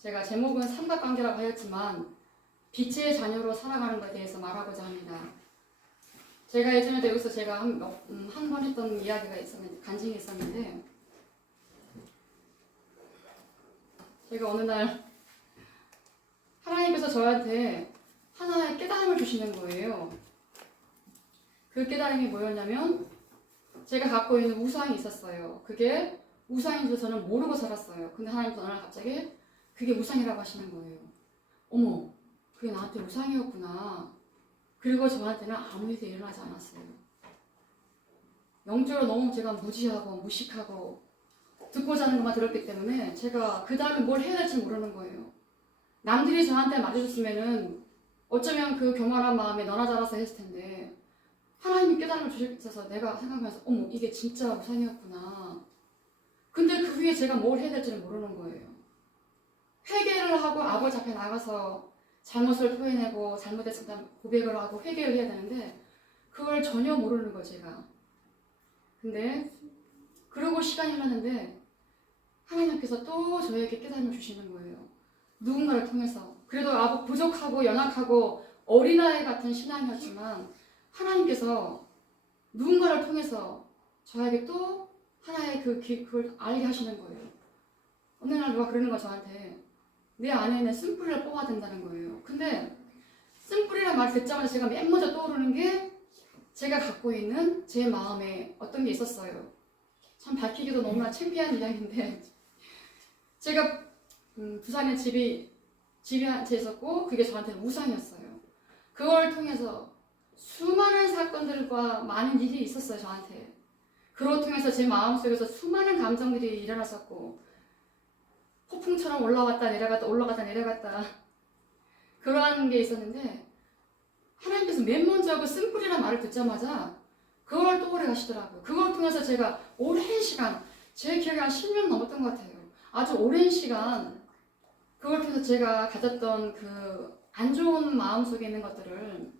제가 제목은 삼각관계라고 하였지만 빛의 자녀로 살아가는 것에 대해서 말하고자 합니다. 제가 예전에도 여기서 제가 한 번 했던 이야기가 있었는데, 간증이 있었는데, 제가 어느 날 하나님께서 저한테 하나의 깨달음을 주시는 거예요. 그 깨달음이 뭐였냐면, 제가 갖고 있는 우상이 있었어요. 그게 우상인 줄 저는 모르고 살았어요. 근데 하나님께서 어느 날 갑자기 그게 우상이라고 하시는 거예요. 어머, 그게 나한테 우상이었구나. 그리고 저한테는 아무 일도 일어나지 않았어요. 영적으로 너무 제가 무지하고 무식하고 듣고자 하는 것만 들었기 때문에 제가 그 다음에 뭘 해야 될지 모르는 거예요. 남들이 저한테 말해줬으면은 어쩌면 그 교만한 마음에 너나 잘라서 했을 텐데, 하나님이 깨달음을 주셔서 내가 생각하면서 어머, 이게 진짜 우상이었구나. 근데 그 위에 제가 뭘 해야 될지는 모르는 거예요. 회개를 하고 아버지 앞에 나가서 잘못을 표현하고 잘못했으면 고백을 하고 회개를 해야 되는데 그걸 전혀 모르는 거예요, 제가. 근데 그러고 시간이 흘렀는데 하나님께서 또 저에게 깨달음을 주시는 거예요. 누군가를 통해서. 그래도 부족하고 연약하고 어린아이 같은 신앙이었지만 하나님께서 누군가를 통해서 저에게 또 하나의 그걸 알게 하시는 거예요. 어느 날 누가 그러는 거 저한테 내 안에 있는 쓴뿌리를 뽑아야 된다는 거예요. 근데 쓴뿌리란 말 듣자마자 제가 맨 먼저 떠오르는 게 제가 갖고 있는 제 마음에 어떤 게 있었어요. 참 밝히기도 너무나 창피한 이야기인데, 제가 부산에 집이 한 채 있었고 그게 저한테는 우상이었어요. 그걸 통해서 수많은 사건들과 많은 일이 있었어요, 저한테. 그걸 통해서 제 마음속에서 수많은 감정들이 일어났었고 폭풍처럼 올라갔다 내려갔다 올라갔다 내려갔다 그러한 게 있었는데, 하나님께서 맨 먼저 그 쓴뿌리란 말을 듣자마자 그걸 떠오르게 하시더라고요. 그걸 통해서 제가 오랜 시간, 제 기억에 한 10년 넘었던 것 같아요. 아주 오랜 시간 그걸 통해서 제가 가졌던 그 안 좋은 마음 속에 있는 것들을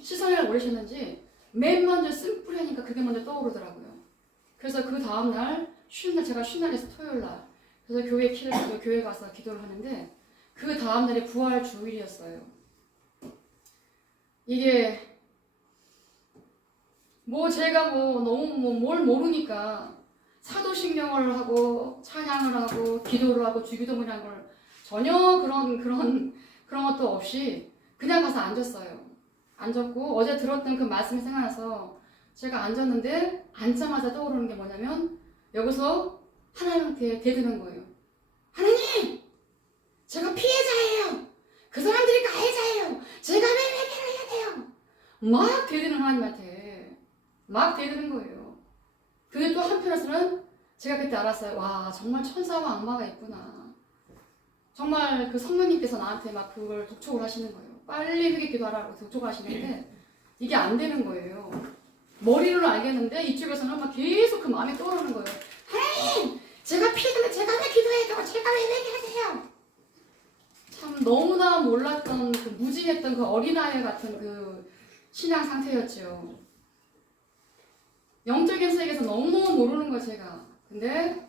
시선을 올리셨는지 맨 먼저 쓴뿌리 하니까 그게 먼저 떠오르더라고요. 그래서 그 다음날 쉬는 날, 제가 쉬는 날에서 토요일날, 그래서 교회 키를 들고 교회 가서 기도를 하는데 그 다음날이 부활 주일이었어요. 이게 제가 너무 뭘 모르니까 사도신경을 하고 찬양을 하고 기도를 하고 주기도문이라는 걸 전혀 그런 것도 없이 그냥 가서 앉았어요. 앉았고 어제 들었던 그 말씀이 생각나서 제가 앉았는데 앉자마자 떠오르는 게 뭐냐면 여기서 하나님한테 대드는 거예요. 하나님! 제가 피해자예요. 그 사람들이 가해자예요. 제가 왜 회개를 해야 돼요? 막 대드는 하나님한테 막 대드는 거예요. 근데 또 한편에서는 제가 그때 알았어요. 와, 정말 천사와 악마가 있구나. 정말 그 성령님께서 나한테 막 그걸 독촉을 하시는 거예요. 빨리 회개 기도하라고 독촉을 하시는데 이게 안 되는 거예요. 머리로는 알겠는데 이쪽에서는 막 계속 그 마음이 떠오르는 거예요. 하나님! 제가 피해자인데 제가 왜 기도해야 되고 제가 왜 회개해야 돼요? 참 너무나 몰랐던 그 무지했던 그 어린아이 같은 그 신앙 상태였죠. 영적인 세계에서 너무너무 모르는 거예요, 제가. 근데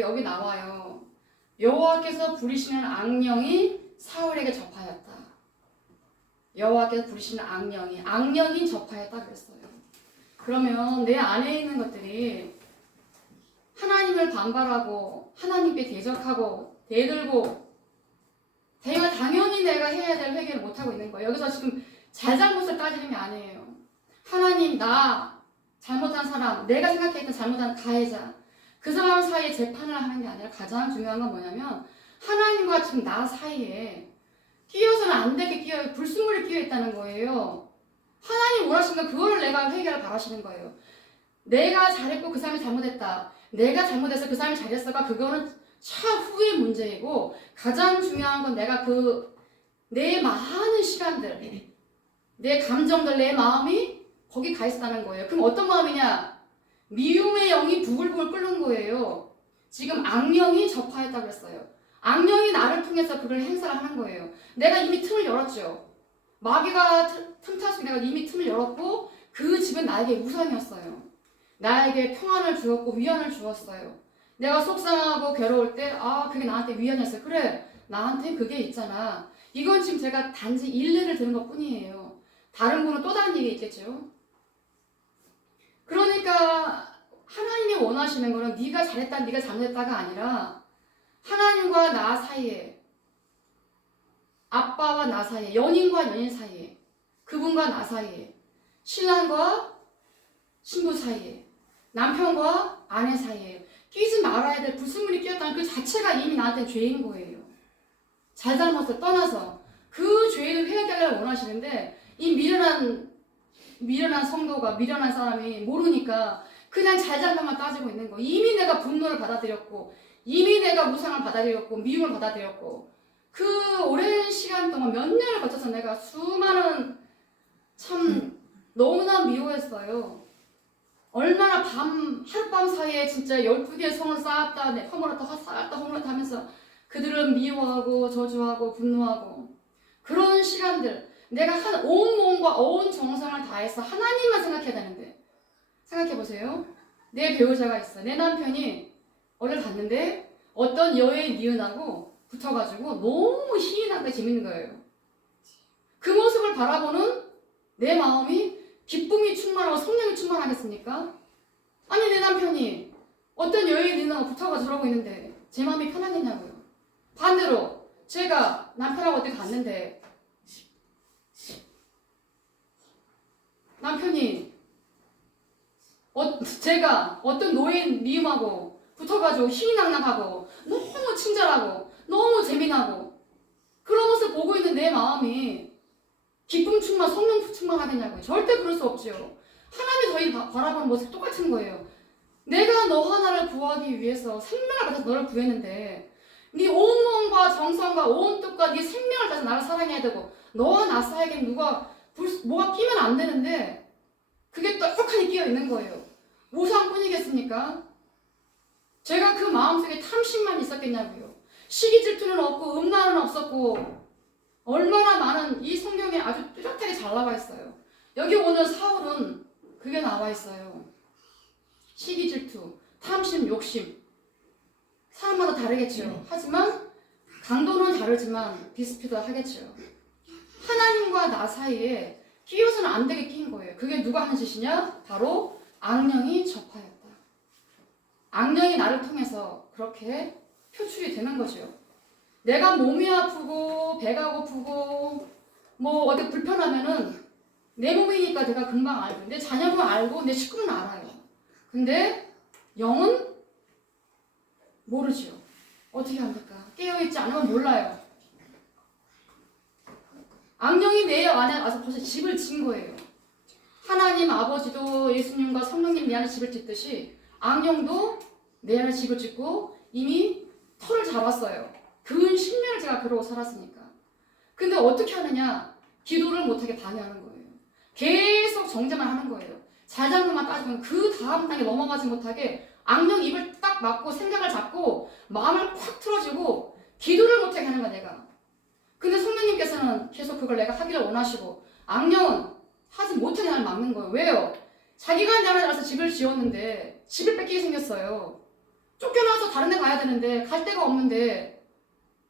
여기 나와요. 여호와께서 부리시는 악령이 사울에게 접하였다. 여호와께서 부리시는 악령이 접하였다 그랬어요. 그러면 내 안에 있는 것들이 하나님을 반발하고 하나님께 대적하고 대들고 당연히 내가 해야 될 회개를 못하고 있는 거예요. 여기서 지금 잘잘못을 따지는 게 아니에요. 하나님, 나 잘못한 사람, 내가 생각했던 잘못한 가해자, 그 사람 사이에 재판을 하는 게 아니라 가장 중요한 건 뭐냐면 하나님과 지금 나 사이에 끼어서는 안 되게 불순물이 끼어 있다는 거예요. 하나님 원하시는 건 그거를 내가 회개를 바라시는 거예요. 내가 잘했고 그 사람이 잘못했다. 내가 잘못해서 그 사람이 잘했어가 그거는 차후의 문제이고, 가장 중요한 건 내가 내 많은 시간들, 내 감정들, 내 마음이 거기 가 있었다는 거예요. 그럼 어떤 마음이냐? 미움의 영이 부글부글 끓는 거예요. 지금 악령이 접하였다고 그랬어요. 악령이 나를 통해서 그걸 행사를 하는 거예요. 내가 이미 틈을 열었죠. 마귀가 틈타서 내가 이미 틈을 열었고 그 집은 나에게 우상이었어요. 나에게 평안을 주었고 위안을 주었어요. 내가 속상하고 괴로울 때, 아, 그게 나한테 위안이었어요. 그래, 나한테 그게 있잖아. 이건 지금 제가 단지 일례를 들은 것 뿐이에요. 다른 분은 또 다른 얘기 있겠죠. 그러니까 하나님이 원하시는 거는 네가 잘했다, 네가 잘못했다가 아니라 하나님과 나 사이에, 아빠와 나 사이에, 연인과 연인 사이에, 그분과 나 사이에, 신랑과 신부 사이에, 남편과 아내 사이에 끼지 말아야 될 불순물이 끼었다는 그 자체가 이미 나한테 죄인 거예요. 잘잘못을 떠나서 그 죄를 회개하려고 원하시는데 이 미련한 성도가, 미련한 사람이 모르니까 그냥 잘잘못만 따지고 있는 거. 이미 내가 분노를 받아들였고, 이미 내가 무상을 받아들였고, 미움을 받아들였고, 그 오랜 시간 동안 몇 년을 거쳐서 내가 수많은 참 너무나 미워했어요. 얼마나 하룻밤 사이에 진짜 12개의 성을 쌓았다, 허물었다 하면서 그들은 미워하고 저주하고 분노하고 그런 시간들, 내가 온 몸과 온 정성을 다해서 하나님만 생각해야 되는데, 생각해보세요. 내 배우자가 있어. 내 남편이 어딜 갔는데 어떤 여의 니은하고 붙어가지고 너무 힘이 나게 재밌는 거예요. 그 모습을 바라보는 내 마음이 기쁨이 충만하고 성령이 충만하겠습니까? 아니, 내 남편이 어떤 여의 니은하고 붙어가지고 저러고 있는데 제 마음이 편하겠냐고요. 반대로 제가 남편하고 어디 갔는데 남편이 제가 어떤 노예인 미움하고 붙어가지고 힘이 낭낭하고 너무 친절하고 너무 재미나고 그런 모습 보고 있는 내 마음이 기쁨 충만, 성령 충만하겠냐고요. 절대 그럴 수 없지요. 하나님이 저희 바라보는 모습이 똑같은 거예요. 내가 너 하나를 구하기 위해서 생명을 받아서 너를 구했는데 네 온몸과 정성과 온 뜻과 네 생명을 다해서 나를 사랑해야 되고 너와 나 사이에는 뭐가 끼면 안 되는데 그게 떡하니 끼어 있는 거예요. 우상뿐이겠습니까? 제가 그 마음속에 탐심만 있었겠냐고요. 시기 질투는 없고 음란은 없었고 얼마나 많은 이 성경에 아주 뚜렷하게 잘 나와 있어요. 여기 오늘 사울은 그게 나와 있어요. 시기 질투, 탐심, 욕심. 사람마다 다르겠죠. 하지만 강도는 다르지만 비슷하겠죠. 하나님과 나 사이에 끼어서는 안 되게 끼인 거예요. 그게 누가 하는 짓이냐? 바로 악령이 접하였다. 악령이 나를 통해서 그렇게 표출이 되는 거죠. 내가 몸이 아프고 배가 고프고 뭐 어디 불편하면은 내 몸이니까 내가 금방 알고 내 자녀는 알고 내 식구는 알아요. 근데 영은 모르죠. 어떻게 합니까? 깨어있지 않으면 몰라요. 악령이 내 안에 와서 벌써 집을 진 거예요. 하나님 아버지도 예수님과 성령님 내 안에 집을 짓듯이 악령도 내 안에 집을 짓고 이미 터를 잡았어요. 근 10년을 제가 그러고 살았으니까. 근데 어떻게 하느냐? 기도를 못하게 방해하는 거예요. 계속 정죄만 하는 거예요. 잘잘못만 따지면 그 다음 단계 넘어가지 못하게 악령 입을 딱 막고 생각을 잡고 마음을 콱 틀어주고 기도를 못하게 하는 거야 내가. 근데 성령님께서는 계속 그걸 내가 하기를 원하시고 악령은 하지 못하게 나를 막는 거예요. 왜요? 자기가 내 안에 들어서 집을 지었는데 집을 뺏기게 생겼어요. 쫓겨나서 다른 데 가야 되는데 갈 데가 없는데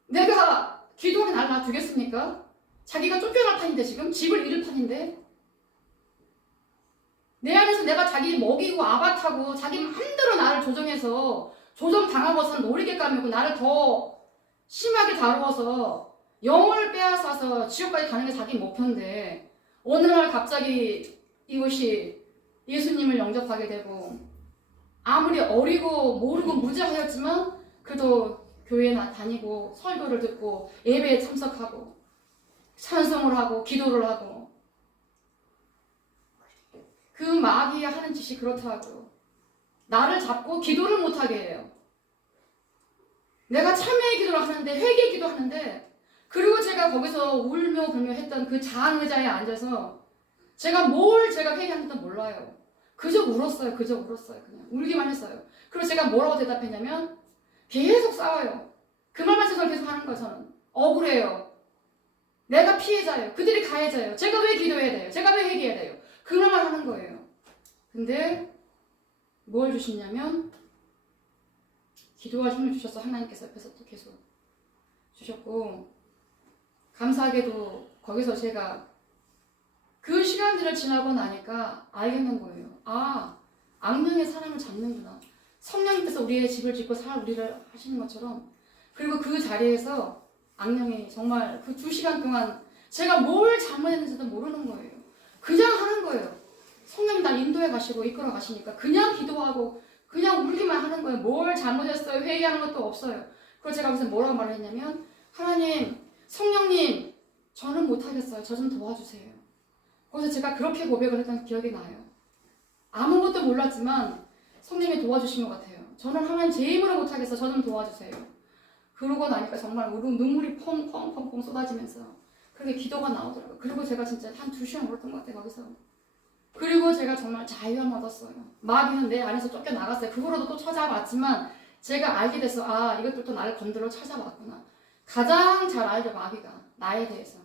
내가 기도하게 날 놔두겠습니까? 자기가 쫓겨날 판인데 지금 집을 잃을 판인데 내 안에서 내가 자기 먹이고 아바타고 자기 마음대로 나를 조정해서 조정당하고선 노리게감이고 나를 더 심하게 다루어서 영을 빼앗아서 지옥까지 가는 게 자기 목표인데 어느 날 갑자기 이것이 예수님을 영접하게 되고 아무리 어리고 모르고 무지하였지만 그래도 교회에 다니고 설교를 듣고 예배에 참석하고 찬송을 하고 기도를 하고 그 마귀가 하는 짓이 그렇더라고요. 나를 잡고 기도를 못하게 해요. 내가 참회의 기도를 하는데 회개의 기도 하는데 그리고 제가 거기서 울며 불며 했던 그 자한 의자에 앉아서 제가 회개하는지도 몰라요. 그저 울었어요. 그냥 울기만 했어요. 그리고 제가 뭐라고 대답했냐면 계속 싸워요. 그 말만 계속 하는 거예요. 저는 억울해요. 내가 피해자예요. 그들이 가해자예요. 제가 왜 기도해야 돼요? 제가 왜 회개해야 돼요? 그 말만 하는 거예요. 근데 뭘 주시냐면 기도할 힘을 주셔서 하나님께서 옆에서 또 계속 주셨고, 감사하게도 거기서 제가 그 시간들을 지나고 나니까 알겠는 거예요. 아, 악령의 사람을 잡는구나. 성령님께서 우리의 집을 짓고 우리를 하시는 것처럼. 그리고 그 자리에서 악령이 정말 그 2시간 동안 제가 뭘 잘못했는지도 모르는 거예요. 그냥 하는 거예요. 성령님 날 인도해 가시고 이끌어 가시니까 그냥 기도하고 그냥 울기만 하는 거예요. 뭘 잘못했어요. 회개하는 것도 없어요. 그래서 제가 무슨 뭐라고 말을 했냐면, 하나님, 성령님, 저는 못하겠어요. 저 좀 도와주세요. 그래서 제가 그렇게 고백을 했던 기억이 나요. 아무것도 몰랐지만 성령이 도와주신 것 같아요. 저는 하나님 제 힘으로 못하겠어. 저 좀 도와주세요. 그러고 나니까 정말 눈물이 펑펑펑펑 쏟아지면서 그렇게 기도가 나오더라고요. 그리고 제가 진짜 한 2시간 울었던 것 같아요. 거기서. 그리고 제가 정말 자유함 얻었어요. 마귀는 내 안에서 쫓겨나갔어요. 그거라도 또 찾아왔지만 제가 알게 돼서, 아, 이것들도 나를 건드려 찾아왔구나. 가장 잘 알죠, 마귀가. 나에 대해서.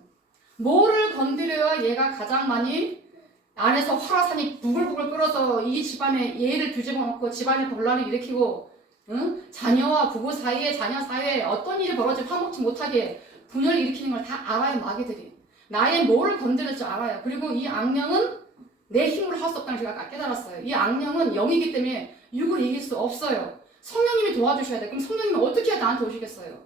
뭐를 건드려야 얘가 가장 많이 안에서 화라산이 부글부글 끓어서 이 집안에 얘를 뒤집어 놓고 집안에 혼란을 일으키고, 응? 자녀와 부부 사이에, 자녀 사이에 어떤 일이 벌어지고 화목지 못하게 분열을 일으키는 걸 다 알아요, 마귀들이. 나의 뭐를 건드릴지 알아요. 그리고 이 악령은 내 힘으로 할 수 없다는 걸 제가 깨달았어요. 이 악령은 영이기 때문에 육을 이길 수 없어요. 성령님이 도와주셔야 돼요. 그럼 성령님이 어떻게 나한테 오시겠어요?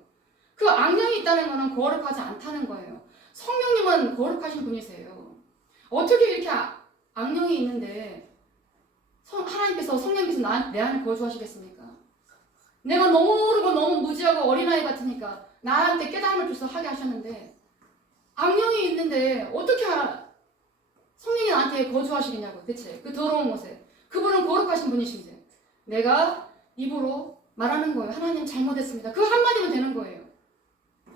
그 악령이 있다는 거는 거룩하지 않다는 거예요. 성령님은 거룩하신 분이세요. 어떻게 이렇게 악령이 있는데 하나님께서, 성령님께서 내 안에 거주하시겠습니까? 내가 너무 모르고 너무 무지하고 어린아이 같으니까 나한테 깨달음을 줘서 하게 하셨는데, 악령이 있는데 어떻게 성령이 나한테 거주하시겠냐고. 대체 그 더러운 곳에. 그분은 거룩하신 분이신데 내가 입으로 말하는 거예요. 하나님 잘못했습니다. 그 한마디면 되는 거예요.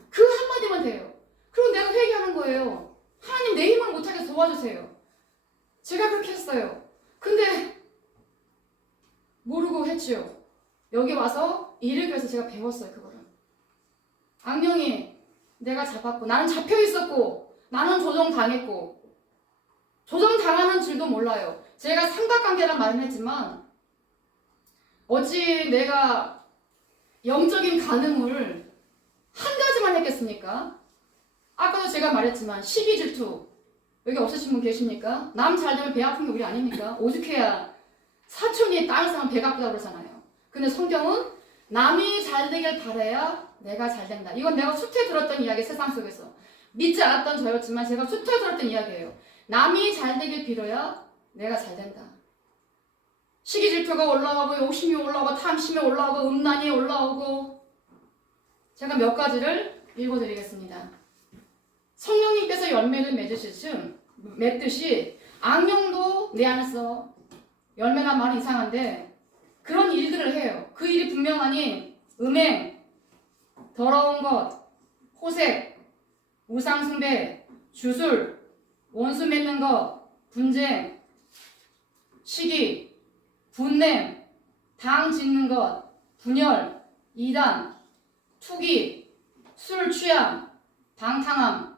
그 한마디면 돼요. 그리고 내가 회개하는 거예요. 하나님, 내 힘을 못하게 도와주세요. 제가 그렇게 했어요. 근데 모르고 했지요. 여기 와서 일을 위해서 제가 배웠어요. 그거를. 악령이 내가 잡았고, 나는 잡혀 있었고, 나는 조정당했고, 조정당하는 줄도 몰라요. 제가 삼각관계란 말은 했지만 어찌 내가 영적인 간음을 한 가지만 했겠습니까? 아까도 제가 말했지만 시기 질투, 여기 없으신 분 계십니까? 남 잘되면 배 아픈 게 우리 아닙니까? 오죽해야 사촌이 땅을 사면 배가 아프다고 그러잖아요. 근데 성경은 남이 잘되길 바라야 내가 잘된다. 이건 내가 수트에 들었던 이야기, 세상 속에서. 믿지 않았던 저였지만 제가 수트에 들었던 이야기예요. 남이 잘되길 빌어야 내가 잘된다. 시기 질투가 올라오고, 욕심이 올라오고, 탐심이 올라오고, 음란이 올라오고. 제가 몇 가지를 읽어드리겠습니다. 성령님께서 열매를 맺듯이 악령도 내 안에서, 열매란 말이 이상한데 그런 일들을 해요. 그 일이 분명하니 음행, 더러운 것, 호색, 우상숭배, 주술, 원수 맺는 것, 분쟁, 시기, 분냄, 당 짓는 것, 분열, 이단, 투기, 술 취함, 방탕함,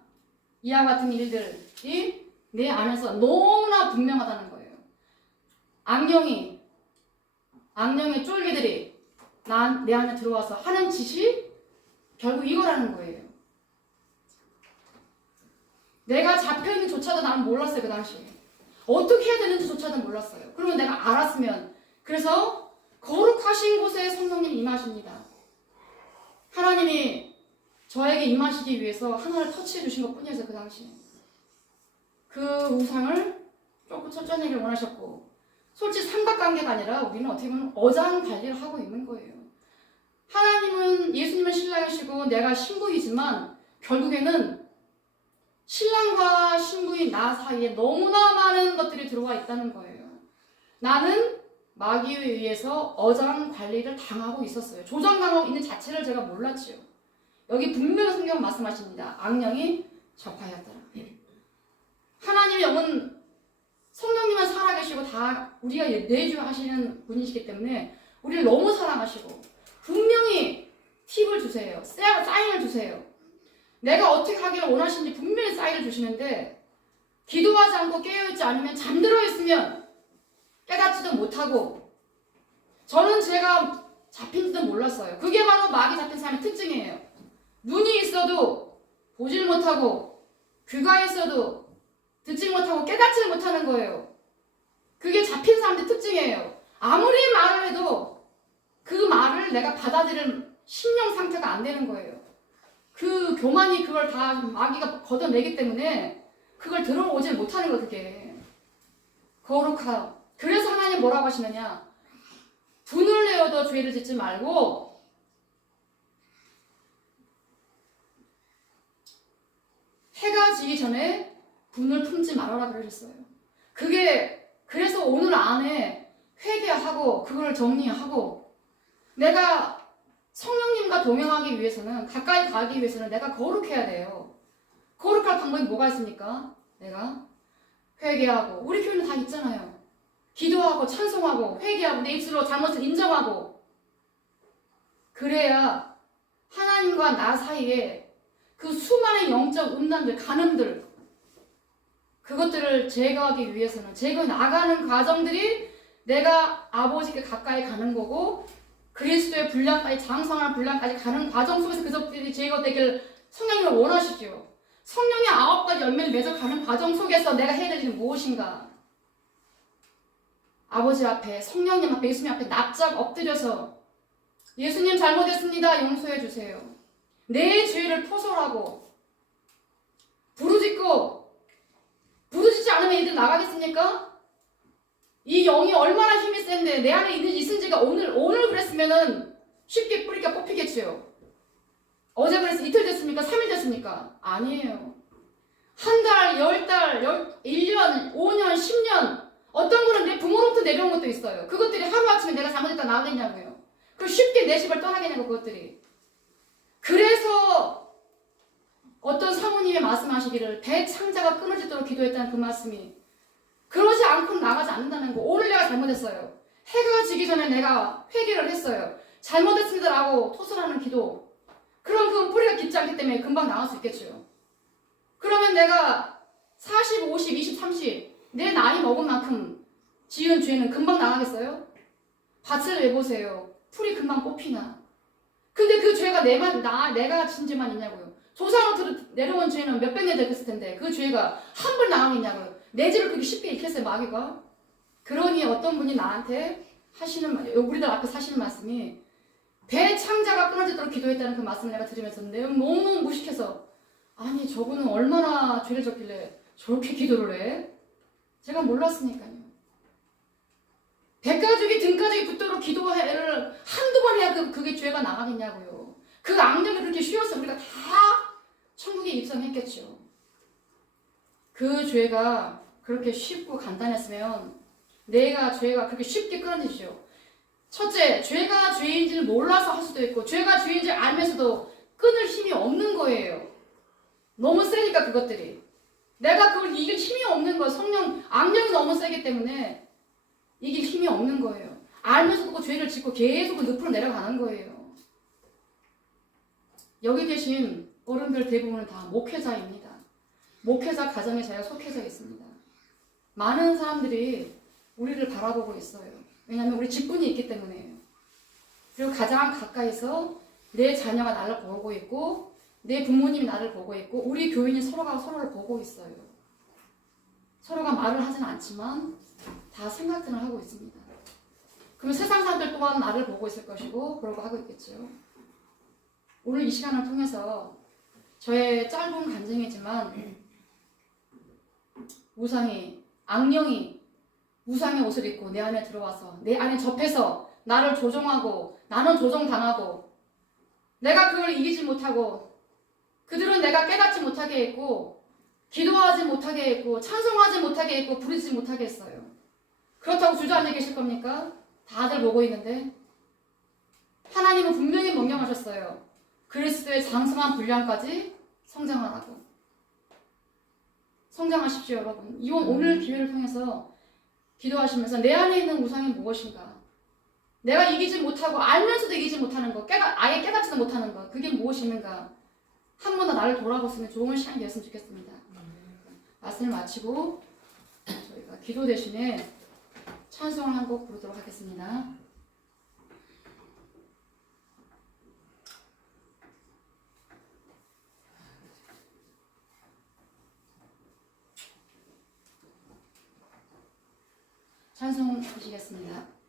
이와 같은 일들이 내 안에서 너무나 분명하다는 거예요. 악령의 쫄개들이 내 안에 들어와서 하는 짓이 결국 이거라는 거예요. 내가 잡혀있는 조차도 나는 몰랐어요. 그 당시에 어떻게 해야 되는지조차도 몰랐어요. 그러면 내가 알았으면. 그래서 거룩하신 곳에 성령님이 임하십니다. 하나님이 저에게 임하시기 위해서 하나를 터치해 주신 것 뿐이었어요. 그 당시에 그 우상을 조금 쫓아내길 원하셨고, 솔직히 삼각관계가 아니라 우리는 어떻게 보면 어장 관리를 하고 있는 거예요. 하나님은, 예수님은 신랑이시고 내가 신부이지만 결국에는 신랑과 신부인 나 사이에 너무나 많은 것들이 들어와 있다는 거예요. 나는 마귀에 의해서 어장 관리를 당하고 있었어요. 조정당하고 있는 자체를 제가 몰랐지요. 여기 분명히 성경 말씀하십니다. 악령이 접하였더라. 하나님의 영은, 성령님은 살아계시고 다 우리가 내주하시는 분이시기 때문에 우리를 너무 사랑하시고 분명히 팁을 주세요. 사인을 주세요. 내가 어떻게 하기를 원하시는지 분명히 사인을 주시는데, 기도하지 않고 깨어있지 않으면, 잠들어 있으면 깨닫지도 못하고, 저는 제가 잡힌지도 몰랐어요. 그게 바로 마귀 잡힌 사람의 특징이에요. 눈이 있어도 보질 못하고 귀가 있어도 듣지 못하고 깨닫지 못하는 거예요. 그게 잡힌 사람의 특징이에요. 아무리 말을 해도 그 말을 내가 받아들일 심령 상태가 안 되는 거예요. 그 교만이 그걸 다 마귀가 걷어내기 때문에 그걸 들어오질 못하는 거예요. 그게 거룩하다. 그래서 하나님 뭐라고 하시느냐, 분을 내어도 죄를 짓지 말고 해가 지기 전에 분을 품지 말아라 그러셨어요. 그게 그래서 오늘 안에 회개하고 그걸 정리하고 내가 성령님과 동행하기 위해서는, 가까이 가기 위해서는 내가 거룩해야 돼요. 거룩할 방법이 뭐가 있습니까? 내가 회개하고, 우리 교회는 다 있잖아요. 기도하고 찬송하고 회개하고 내 입술로 잘못을 인정하고, 그래야 하나님과 나 사이에 그 수많은 영적 음란들, 간음들, 그것들을 제거하기 위해서는, 제거해 나가는 과정들이 내가 아버지께 가까이 가는 거고, 그리스도의 분량까지, 장성한 분량까지 가는 과정 속에서 그것들이 제거되길 성령님을 원하시죠. 성령의 9가지 열매를 맺어가는 과정 속에서 내가 해야 될 일은 무엇인가? 아버지 앞에, 성령님 앞에, 예수님 앞에 납작 엎드려서 예수님 잘못했습니다. 용서해 주세요. 내 죄를 토설하고 부르짖지 않으면 이들 나가겠습니까? 이 영이 얼마나 힘이 센데 내 안에 있은 지가 오늘 그랬으면은 쉽게 뿌리가 뽑히겠지요. 어제 그래서 이틀 됐습니까? 3일 됐습니까? 아니에요. 한 달, 10달, 1년, 5년, 10년, 어떤 거는 내 부모로부터 내려온 것도 있어요. 그것들이 하루아침에 내가 잘못했다 나가겠냐고요. 그 쉽게 내 집을 떠나겠냐고, 그것들이. 그래서 어떤 사모님이 말씀하시기를 대창자가 끊어지도록 기도했다는 그 말씀이, 그러지 않고는 나가지 않는다는 거. 오늘 내가 잘못했어요. 해가 지기 전에 내가 회개를 했어요. 잘못했습니다라고 토설하는 기도. 그럼 그 뿌리가 깊지 않기 때문에 금방 나갈 수 있겠죠. 그러면 내가 40, 50, 20, 30 내 나이 먹은 만큼 지은 죄는 금방 나가겠어요? 밭을 내보세요. 풀이 금방 뽑히나. 근데 그 죄가 내가 진 죄만 있냐고요. 조상으로 내려온 죄는 몇백 년 됐을 텐데 그 죄가 한 번 나가겠냐고요. 내 죄를 그렇게 쉽게 잃겠어요, 마귀가? 그러니 어떤 분이 나한테 하시는 말, 우리들 앞에 하시는 말씀이, 대창자가 끊어지도록 기도했다는 그 말씀을 내가 들으면서 내가 너무 무식해서, 아니 저분은 얼마나 죄를 졌길래 저렇게 기도를 해? 제가 몰랐으니까요. 백가죽이 등가죽이 붙도록 기도를 한두 번 해야 그게 죄가 나가겠냐고요. 그 악력이 그렇게 쉬워서 우리가 다 천국에 입성했겠죠. 그 죄가 그렇게 쉽고 간단했으면 죄가 그렇게 쉽게 끊어지죠. 첫째, 죄가 죄인지를 몰라서 할 수도 있고, 죄가 죄인지를 알면서도 끊을 힘이 없는 거예요. 너무 세니까 그것들이. 내가 그걸 이길 힘이 없는 거예요. 악령이 너무 세기 때문에 이길 힘이 없는 거예요. 알면서도 그 죄를 짓고 계속 그 늪으로 내려가는 거예요. 여기 계신 어른들 대부분은 다 목회자입니다. 목회자 가정에 제가 속해져 있습니다. 많은 사람들이 우리를 바라보고 있어요. 왜냐하면 우리 직분이 있기 때문에요. 그리고 가장 가까이서 내 자녀가 나를 보고 있고, 내 부모님이 나를 보고 있고, 우리 교인이 서로가 서로를 보고 있어요. 서로가 말을 하진 않지만 다 생각들을 하고 있습니다. 그럼 세상 사람들 또한 나를 보고 있을 것이고 그러고 하고 있겠죠. 오늘 이 시간을 통해서 저의 짧은 간증이지만 악령이 우상의 옷을 입고 내 안에 들어와서 내 안에 접해서 나를 조종하고 나는 조종당하고 내가 그걸 이기지 못하고 그들은 내가 깨닫지 못하게 했고 기도하지 못하게 했고 찬송하지 못하게 했고 부르지 못하게 했어요. 그렇다고 주저앉아 계실 겁니까? 다들 보고 있는데 하나님은 분명히 명령하셨어요. 그리스도의 장성한 분량까지 성장하라고. 성장하십시오, 여러분. 오늘 기회를 통해서 기도하시면서 내 안에 있는 우상이 무엇인가? 내가 이기지 못하고 알면서도 이기지 못하는 거, 아예 깨닫지도 못하는 거, 그게 무엇인가? 한 번 더 나를 돌아보시면 좋은 시간이 되었으면 좋겠습니다. 말씀을 마치고 저희가 기도 대신에 찬송을 한 곡 부르도록 하겠습니다. 찬송 드시겠습니다.